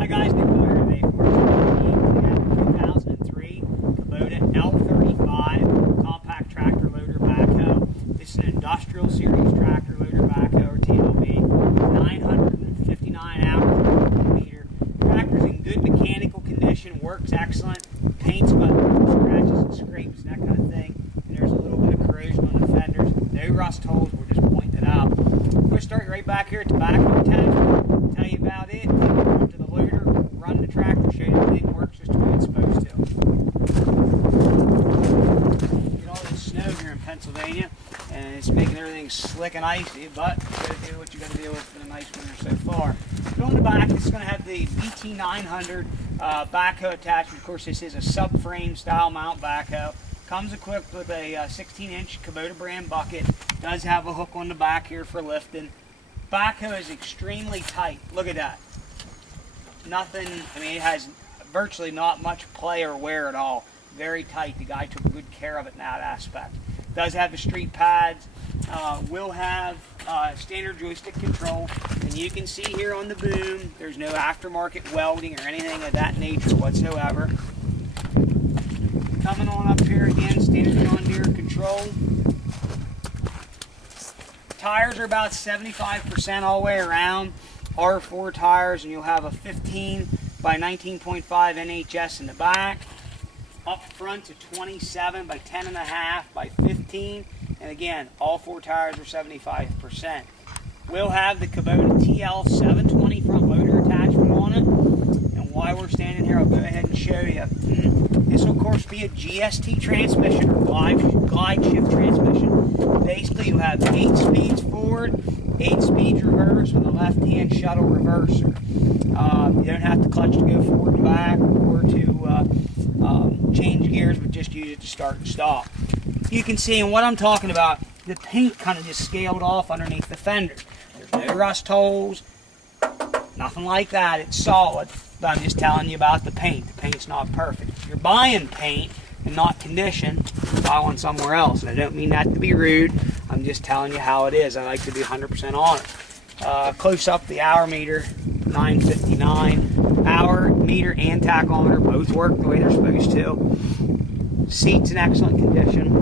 Hi guys, Nick Miller today for 2003 Kubota L35 compact tractor loader backhoe. This is an industrial series tractor loader backhoe, or TLB. 959 hours per meter. Tractor's in good mechanical condition, works excellent. Paint's got scratches and scrapes and that kind of thing. And there's a little bit of corrosion on the fenders. No rust holes, we're just pointing it out. We're going to start right back here at the Backhoe attachment. Tell you about it. Take it to the loader, run the tractor, show you everything works just the way it's supposed to. Get all this snow here in Pennsylvania, and it's making everything slick and icy, but you got to do what you got to deal with for the nice winter so far. Go in the back, it's going to have the BT900 backhoe attachment. Of course, this is a subframe style mount backhoe. Comes equipped with a 16-inch Kubota brand bucket. Does have a hook on the back here for lifting. Backhoe is extremely tight. Look at that. Nothing, I mean, it has virtually not much play or wear at all. Very tight. The guy took good care of it in that aspect. Does have the street pads. Will have standard joystick control. And you can see here on the boom, there's no aftermarket welding or anything of that nature whatsoever. Coming on up here again, standard John Deere control. Tires are about 75% all the way around. R4 tires, and you'll have a 15 by 19.5 NHS in the back. Up front to 27 by 10.5 by 15. And again, all four tires are 75%. We'll have the Kubota TL720 front loader attachment on it. And while we're standing here, I'll go ahead and show you. This will, of course, be a GST transmission, or glide shift transmission. Basically, you have 8 speeds forward, 8 speeds reverse with a left-hand shuttle reverser. You don't have to clutch to go forward and back or to change gears, but just use it to start and stop. You can see, and what I'm talking about, the paint kind of just scaled off underneath the fenders. There's no rust holes, nothing like that. It's solid, but I'm just telling you about the paint. The paint's not perfect. If you're buying paint and not condition, buy one somewhere else. And I don't mean that to be rude. I'm just telling you how it is. I like to be 100% honest. Close up the hour meter, 959. Hour meter and tachometer both work the way they're supposed to. Seat's in excellent condition.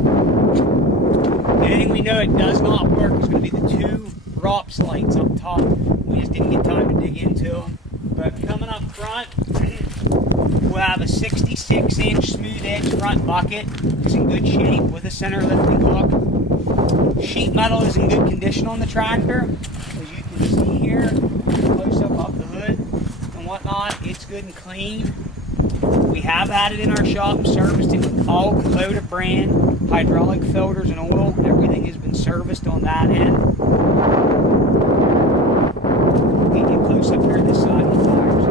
The only thing we know it does not work is going to be the 2 ROPS lights up top. We just didn't get time to dig into them. But coming up front, we'll have a 66-inch smooth edge front bucket. It's in good shape with a center lifting hook. Sheet metal is in good condition on the tractor. As you can see here, close up the hood and whatnot, it's good and clean. We have had it in our shop and serviced it with all Kubota brand hydraulic filters and oil. Everything has been serviced on that end. Get you close up here to this side of the tires.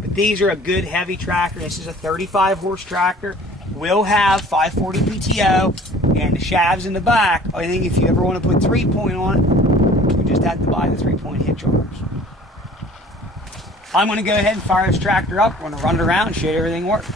But these are a good heavy tractor. This is a 35 horse tractor. Will have 540 PTO and the shafts in the back. I think if you ever want to put 3-point on it, you just have to buy the 3-point hitch arms. I'm going to go ahead and fire this tractor up. We're going to run it around and show you everything works.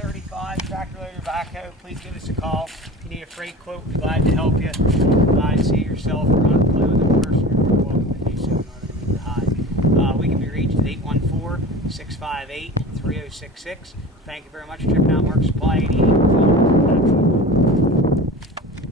L35 tractor loader backhoe, please give us a call. If you need a freight quote, we're glad to help you. Glad to see yourself or unclothing in person. You're more welcome to do so. Not anything to hide. We can be reached at 814-658-3066. Thank you very much for checking out Mark Supply 88.